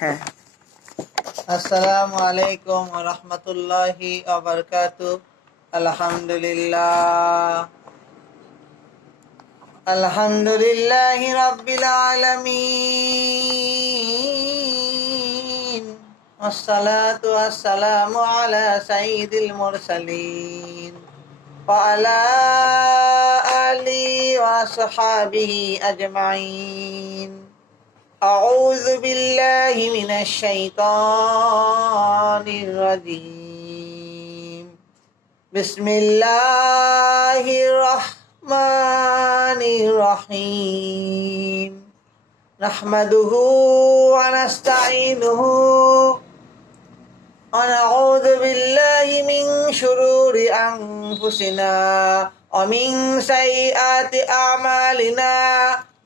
হ্যাঁ আসসালামু আলাইকুম ওয়া রাহমাতুল্লাহি ওয়া বারাকাতুহু আলহামদুলিল্লাহ আলহামদুলিল্লাহি রাব্বিল আলামিন والصلاة والسلام على سيد المرسلين وعلى آله وصحابه أجمعين أعوذ بالله من الشيطان الرجيم. بسم الله الرحمن الرحيم. نحمده ونستعينه ونعوذ بالله من شرور أنفسنا ومن سيئات أعمالنا.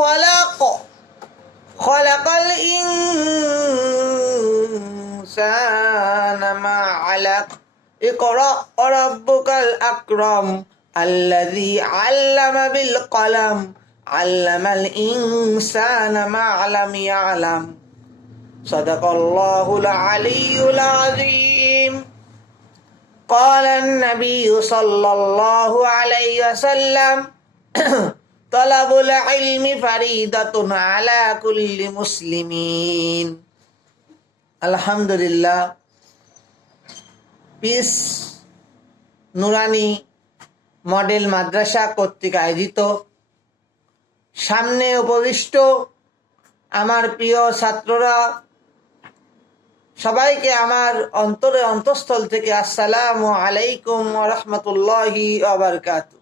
خلق خلق الإنسان ما علق اقرأ وربك الأكرم الذي علم بالقلم علم الإنسان ما لم يعلم صدق الله العلي العظيم قال النبي صلى الله عليه وسلم তলাবুল ইলমি ফারিদাতুন আলা কুল্লি মুসলিমিন আলহামদুলিল্লাহ পিস নুরানি মডেল মাদ্রাসা কর্তৃক আয়োজিত। সামনে উপবিষ্ট আমার প্রিয় ছাত্ররা, সবাইকে আমার অন্তরে অন্তঃস্থল থেকে আসসালামু আলাইকুম রহমতুল্লাহি আবরকাতু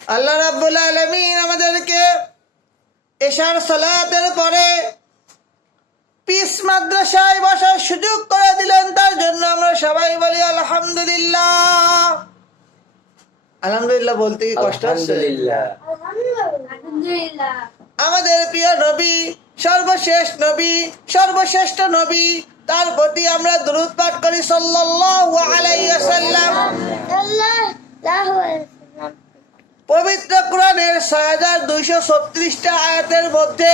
আল্লাহ রাব্বুল আলামিন আমাদেরকে এশার সালাতের পরে পিস মাদ্রাসায় বসার সুযোগ করে দিলেন তার জন্য আমরা সবাই বলি আলহামদুলিল্লাহ। আলহামদুলিল্লাহ বলতে কি কষ্ট আমাদের প্রিয় নবী সর্বশেষ নবী সর্বশ্রেষ্ঠ নবী তার প্রতি আমরা দরুদ পাঠ করি সাল্লাল্লাহু আলাইহি ওয়াসাল্লাম। ওয়াসাল্লাম পবিত্র কোরআনের ছয় হাজার দুইশো ছত্রিশটা আয়াতের মধ্যে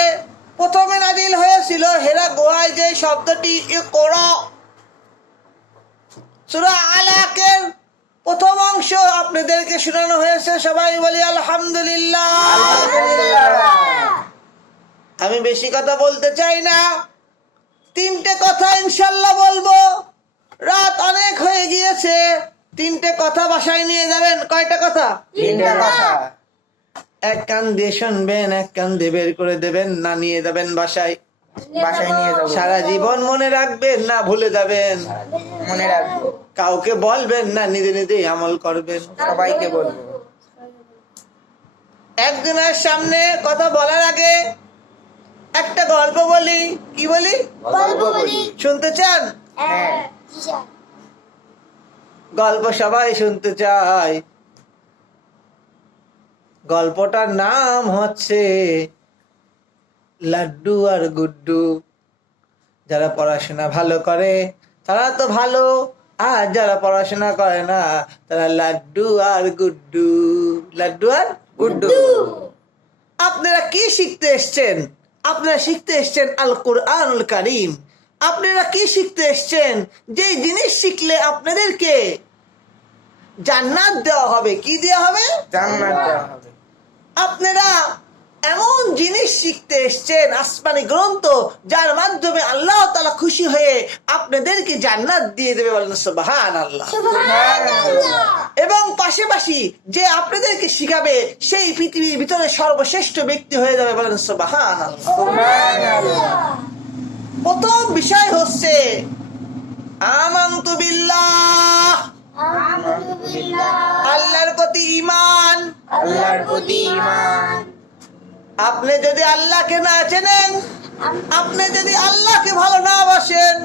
প্রথমে নাজিল হয়েছিল, হেরা গোয়ায় যে শব্দটি আলাকের প্রথম অংশ আপনাদেরকে শোনানো হয়েছে, সবাই বলি আলহামদুলিল্লাহ। আমি বেশি কথা বলতে চাই না। তিনটে কথা ইনশাল্লাহ বলব। রাত অনেক হয়ে গিয়েছে তিনটে কথা বাসায় নিয়ে যাবেন? কয়টা কথা? তিনটা কথা। এক কান দিয়ে শুনবেন এক কান দিয়ে বের করে দেবেন না নিয়ে যাবেন বাসায়। বাসায় নিয়ে যাব। সারা জীবন মনে রাখবেন না ভুলে যাবেন। মনে রাখব। কাউকে বলবেন না নিজে নিজেই আমল করবেন। সবাইকে বলব। একজনের সামনে কথা বলার আগে একটা গল্প বলি। কি বলি? গল্প বলি। শুনতে চান? হ্যাঁ। জি স্যার। গল্প সবাই শুনতে চায়। গল্পটার নাম হচ্ছে লাড্ডু আর গুড্ডু। যারা পড়াশোনা ভালো করে, তারা তো ভালো। আর যারা পড়াশোনা করে না, তারা লাড্ডু আর গুড্ডু। লাড্ডু আর গুড্ডু। আপনারা কি শিখতে এসছেন? আপনারা শিখতে এসছেন আল কোরআনুল কারিম। আপনারা কি শিখতে এসছেন? যে জিনিস শিখলে আপনাদেরকে জান্নাত দেওয়া হবে। কি দেওয়া হবে? জান্নাত দেওয়া হবে। আপনারা এমন জিনিস শিখতে এসছেন আসমানি গ্রন্থ যার মাধ্যমে আল্লাহ তালা খুশি হয়ে আপনাদেরকে জান্নাত দিয়ে দেবে বলেন সুবাহান আল্লাহ এবং পাশাপাশি যে আপনাদেরকে শিখাবে সেই পৃথিবীর ভিতরে সর্বশ্রেষ্ঠ ব্যক্তি হয়ে যাবে বলেন সুবাহান আল্লাহ প্রথম বিষয় হচ্ছে আমাং আমান্তু বিল্লাহ। আল্লাহর প্রতি ঈমান। আল্লাহর প্রতি আপনি যদি আল্লাহকে না চেনেন আপনি যদি আল্লাহকে ভালো না বাসেন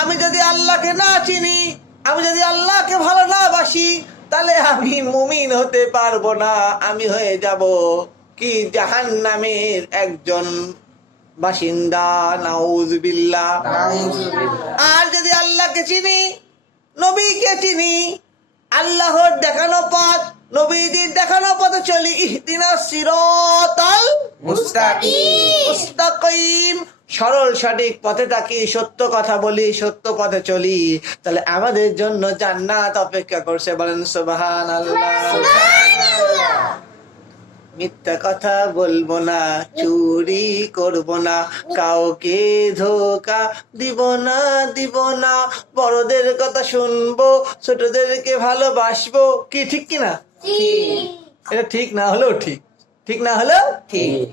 আমি যদি আল্লাহকে না চিনি আমি যদি আল্লাহকে ভালো না বাসি তাহলে আমি মুমিন হতে পারব না আমি হয়ে যাব কি জাহান নামের একজন বাসিন্দা নাউজবিল্লাহ। নাউজুবিল্লাহ। আর যদি আল্লাহকে চিনি নবীকে চিনি আল্লাহর দেখানো পথ, নবীদের দেখানো পথে চলি। ইহদিনা সিরাতাল মুস্তাকিম। সরল, সঠিক পথে থাকি, সত্য কথা বলি, সত্য পথে চলি। তাহলে আমাদের জন্য জান্নাত অপেক্ষা করছে বলেন সুবহান আল্লাহ মিথ্যা কথা বলব না চুরি করব না কাউকে ধোকা দিব না দিব না। বড়দের কথা শুনব ছোটদেরকে ভালোবাসবো কি ঠিক কি না? এটা ঠিক না হলেও ঠিক। ঠিক না হলেও ঠিক।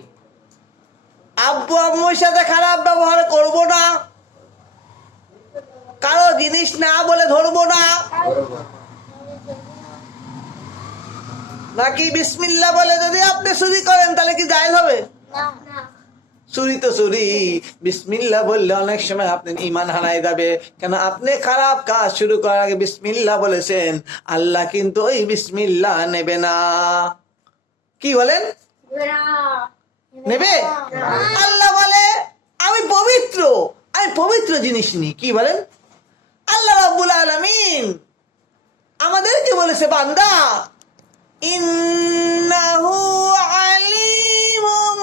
আব্বু আম্মুর সাথে খারাপ ব্যবহার করব না। কারও জিনিস না বলে ধরবো না। নাকি বিসমিল্লা বলে যদি আপনি চুরি করেন তাহলে কি জায়েজ হবে? চুরি তো চুরি। বিসমিল্লা বললে অনেক সময় আপনি ইমান হারাই যাবে। কেন আপনি খারাপ কাজ শুরু করার আগে বিসমিল্লা বলেছেন। আল্লাহ কিন্তু ওই বিসমিল্লা নেবে না। কি বলেন? নেবে আল্লাহ বলে আমি পবিত্র। আমি পবিত্র জিনিস নি। কি বলেন? আল্লাহ রাব্বুল আলামিন আমাদেরকে বলেছে বান্দা ইন্নাহু আলিমুম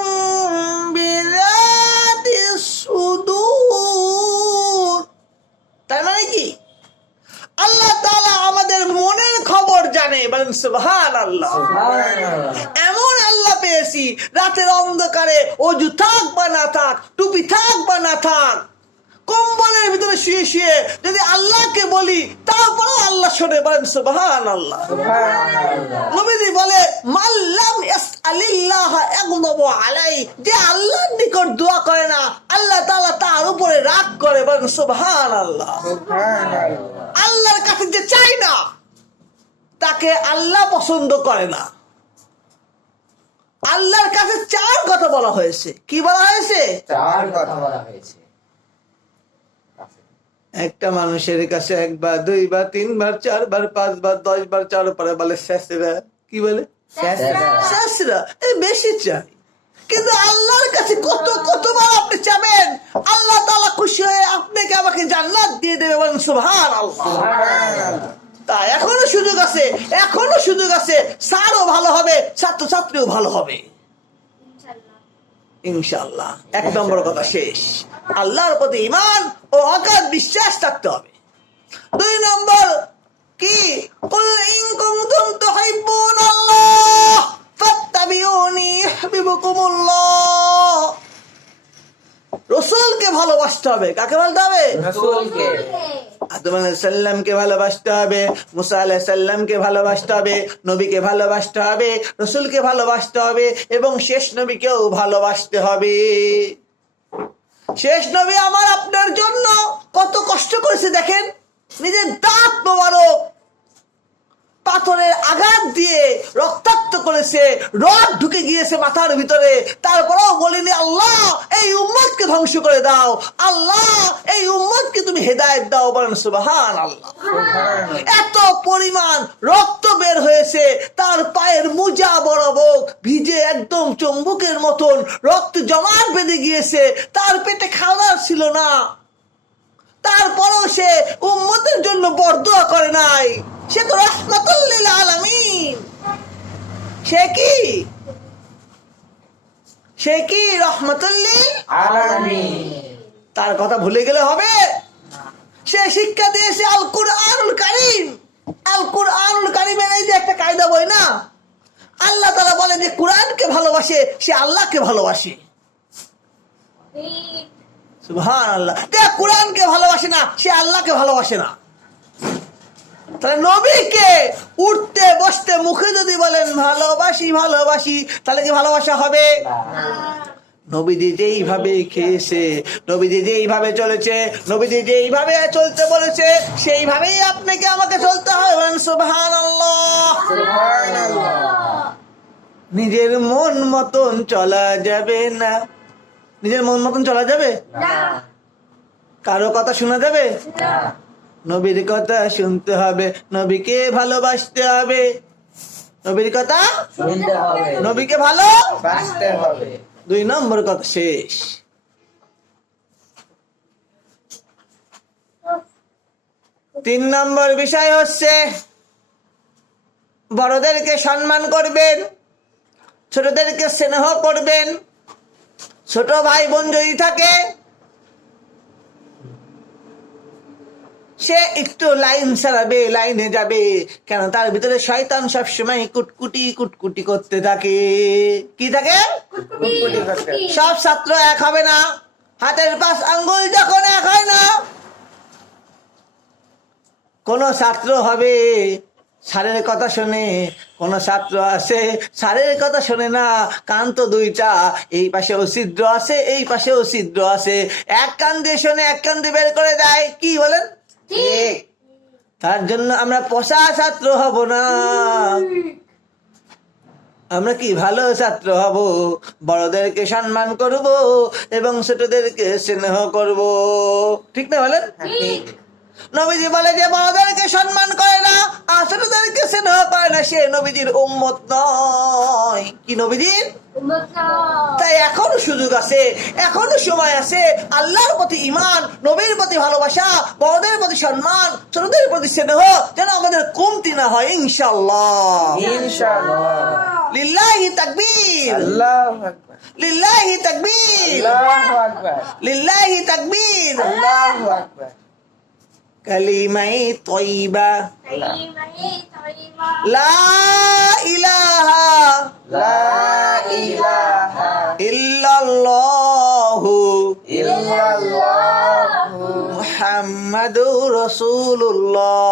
বিযাতিস সুদূর তার মানে কি? আল্লাহ তাআলা আমাদের মনের খবর জানে বলেন সুবহানাল্লাহ। এমন আল্লাহ পেয়েছি রাতের অন্ধকারে অজু থাক বা না থাক টুপি থাক বা না থাক ভিতরে শুয়ে শুয়ে যদি আল্লাহকে বলি তারপরেও আল্লাহ শোনে বলেন সুবহান আল্লাহ নবীজি বলে মাল্লাম আলিল্লাহ একদম আলাই যে আল্লাহর নিকট দোয়া করে না আল্লাহ তাআলা তার উপরে রাগ করে বলেন সুবহান আল্লাহ আল্লাহর কাছে যে চাই না তাকে আল্লাহ পছন্দ করে না। আল্লাহর কাছে চার কথা বলা হয়েছে। কি বলা হয়েছে? চার কথা বলা হয়েছে। একটা মানুষের কাছে একবার দুইবার তিনবার চারবার পাঁচবার দশবার চার পরে বলে শেষরা। কি বলে? শেষরা। বেশি চাই। কিন্তু আল্লাহর কাছে কত কতবার আপনি চাবেন? আল্লাহ তাআলা খুশি হয়ে আপনাকে আমাকে জান্নাত দিয়ে দেবে বলেন আল্লাহ তা এখনও সুযোগ আছে এখনও সুযোগ আছে। স্যারও ভালো হবে ছাত্রছাত্রীও ভালো হবে। ইনশাল্লাহ এক নম্বর কথা, শেষ। আল্লাহর প্রতি ইমান ও অকাল বিশ্বাস থাকতে হবে। দুই নম্বর, কি? কুল ইন কুনতুম তুহিব্বুন আল্লাহ ফাত্তাবিউনি ইউহিব্বুকুমুল্লাহ। রসুলকে ভালোবাসতে হবে। কাকে বলতে হবে? আদম ভালোবাসতে হবে মুসা ভালোবাসতে হবে নবীকে ভালোবাসতে হবে রসুলকে ভালোবাসতে হবে এবং শেষ নবীকেও ভালোবাসতে হবে। শেষ নবী আমার আপনার জন্য কত কষ্ট করেছে দেখেন? নিজের দাঁত মোবারক। পাথরের আঘাত দিয়ে রক্তাক্ত করেছে। রড ঢুকে গিয়েছে মাথার ভিতরে। তারপরেও বলিনি আল্লাহ এই উম্মতকে ধ্বংস করে দাও। আল্লাহ এই উম্মতকে তুমি হেদায়েত দাও। বলেন সুবাহান আল্লাহ এত পরিমাণ রক্ত বের হয়েছে। তার পায়ের মোজা বরাবর ভিজে একদম চম্বুকের মতন রক্ত জমাট বেঁধে গিয়েছে। তার পেটে খাওয়ার ছিল না। তারপরও সে উম্মতের জন্য বরদোয়া করে নাই। সে তো রহমতুল্লিল আলামিন। সে কি? সে কি রহমতুল্লিল তার কথা ভুলে গেলে হবে? সে শিক্ষা দিয়েছে আল কুরআনুল কারিম। আল কুরআনুল কারিমের এই যে একটা কায়দা বই না আল্লাহ তারা বলে যে কোরআনকে ভালোবাসে সে আল্লাহকে ভালোবাসে। সুবহান আল্লাহ যে কোরআনকে ভালোবাসে না সে আল্লাহকে ভালোবাসে না। তাহলে নবীকে উঠতে বসতে মুখে যদি বলেন ভালোবাসি ভালোবাসি তাহলে কি ভালোবাসা হবে? নবীজি যেইভাবে খেয়েছে নবীজি যেইভাবে চলেছে নবীজি যেইভাবে চলতে বলেছে সেইভাবেই আপনাকে আমাকে চলতে হবে সুবহান নিজের মন মতন চলা যাবে না। নিজের মন মতন চলা যাবে? কারও কথা শোনা যাবে? না। নবীর কথা শুনতে হবে নবীকে ভালোবাসতে হবে। নবীর কথা শুনতে হবে। নবীকে ভালো বাঁচতে হবে। দুই নম্বর কথা শেষ। তিন নম্বর বিষয় হচ্ছে বড়দেরকে সম্মান করবেন ছোটদেরকে স্নেহ করবেন ছোট ভাই বোন যদি থাকে সে একটু লাইন চালাবে লাইনে যাবে। কেন তার ভিতরে শয়তান সবসময় কুটকুটি কুটকুটি করতে থাকে। কি থাকে? সব ছাত্র এক হবে না। হাতের পাশ আঙ্গুল যখন এক হয় না কোন ছাত্র হবে স্যারের কথা শোনে কোন ছাত্র আছে স্যারের কথা শোনে না কান তো দুইটা এই পাশে ছিদ্র আছে এই পাশেও ছিদ্র আছে। এক কান দিয়ে শোনে এক কান দিয়ে বের করে দেয়। কি বলেন? ঠিক তার জন্য আমরা পশা ছাত্র হব না। আমরা কি ভালো ছাত্র হব? বড়দেরকে সম্মান করব এবং ছোটদেরকে স্নেহ করব। ঠিক না বলেন? হ্যাঁ, নবীজি বলে যে বড়দেরকে সম্মান করে না আর ছোটদেরকে স্নেহ করে না সে নবীজির উম্মত নয়। কি নবীজির তাই এখনও সুযোগ আছে এখনও সময় আছে আল্লাহর প্রতি ইমান প্রতি ভালোবাসা বড়দের প্রতি সম্মান ছোটদের প্রতি স্নেহ যেন আমাদের কমতি না হয় ইনশাল্লাহ লিল্লাহি তাকবীর। আল্লাহু আকবার। লিল্লাহি তাকবীর। আল্লাহু আকবার। লিল্লাহি তাকবীর। আল্লাহু আকবার। কালিমাই তয়িবা কালিমায়ে তয়্যিবা লা ইলাহা লা ইলাহা ইল্লাল্লাহু। মুহাম্মাদুর রাসূলুল্লাহ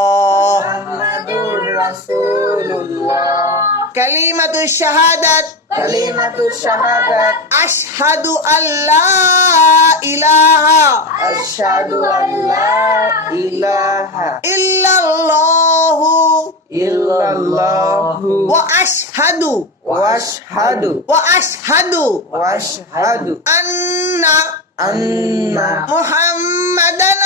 কালিমাতু শাহাদাত কালিমাতু শাহাদাত আশহাদু আল্লা ইলাহা আশহাদু আল্লা ইলাহা ইল্লাল্লাহু ইল্লাল্লাহু ওয়া আশহাদু ওয়াশহাদু ওয়া আশহাদু ওয়াশহাদু আন্না আন্না মুহাম্মাদান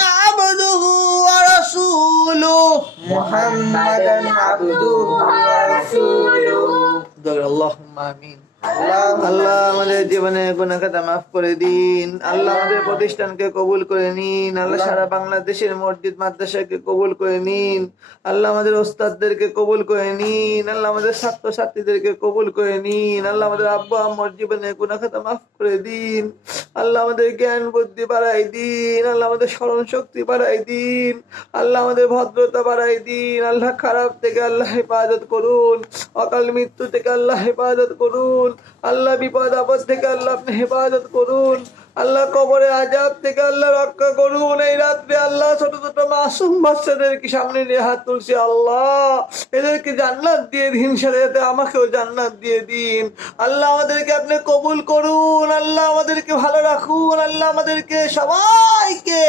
আবদুহু ওয়া রাসূলুহু। মুহাম্মাদান আবদুহু ওয়া রাসূলুহু। আল্লাহুম্মা আমিন। আল্লাহু আল্লাহ আমাদের জীবনে খাতা মাফ করে দিন। আল্লাহ আমাদের প্রতিষ্ঠানকে কবুল করে নিন। আল্লাহ সারা বাংলাদেশের মসজিদ মাদ্রাসাকে কবুল করে নিন। আল্লাহ আমাদের ওস্তাদদেরকে কবুল করে নিন। আল্লাহ আমাদের ছাত্র ছাত্রীদেরকে কবুল করে নিন। আল্লাহ আমাদের আব্বা আম্মার জীবনে খাতা মাফ করে দিন। আল্লাহ আমাদের জ্ঞান বুদ্ধি বাড়াই দিন। আল্লাহ আমাদের স্মরণ শক্তি বাড়াই দিন। আল্লাহ আমাদের ভদ্রতা বাড়াই দিন। আল্লাহ খারাপ থেকে আল্লাহ হেফাজত করুন। অকাল মৃত্যু থেকে আল্লাহ হেফাজত করুন। আল্লাহ বিপদ আপদ থেকে আল্লাহ আপনি হেফাজত করুন। আল্লাহ কবরে আজাব থেকে আল্লাহ রক্ষা করুন। এই রাত্রে আল্লাহ ছোট ছোট মাসুম বাচ্চাদেরকে সামনে নিয়ে হাত তুলছি, আল্লাহ, এদেরকে জান্নাত দিয়ে দিন সাথে সাথে, আমাকেও জান্নাত দিয়ে দিন। আল্লাহ আমাদেরকে আপনি কবুল করুন, আল্লাহ আমাদেরকে ভালো রাখুন, আল্লাহ আমাদেরকে সবাইকে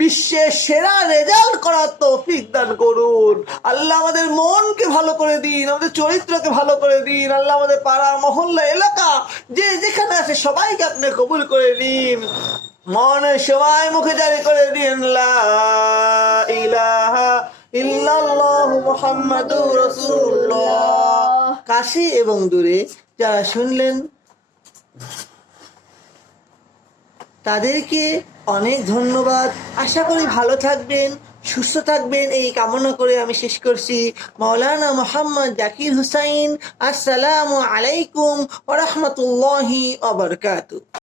বিশ্বের সেরা রেজাল্ট করার তৌফিক দান করুন। আল্লাহ আমাদের মনকে ভালো করে দিন, আমাদের চরিত্রকে ভালো করে দিন। আল্লাহ আমাদের পাড়া, মহল্লা, এলাকা, যে যেখানে আছে, সবাইকে আপনি কবুল করে নিন মনের সময় মুখে জারি করে দিন কাছে এবং দূরে যারা শুনলেন, তাদেরকে অনেক ধন্যবাদ। আশা করি ভালো থাকবেন, সুস্থ থাকবেন। এই কামনা করে আমি শেষ করছি। মৌলানা মোহাম্মদ জাকির হুসাইন, আসসালামু আলাইকুম ওরহমতুল্লাহি অবরকাতু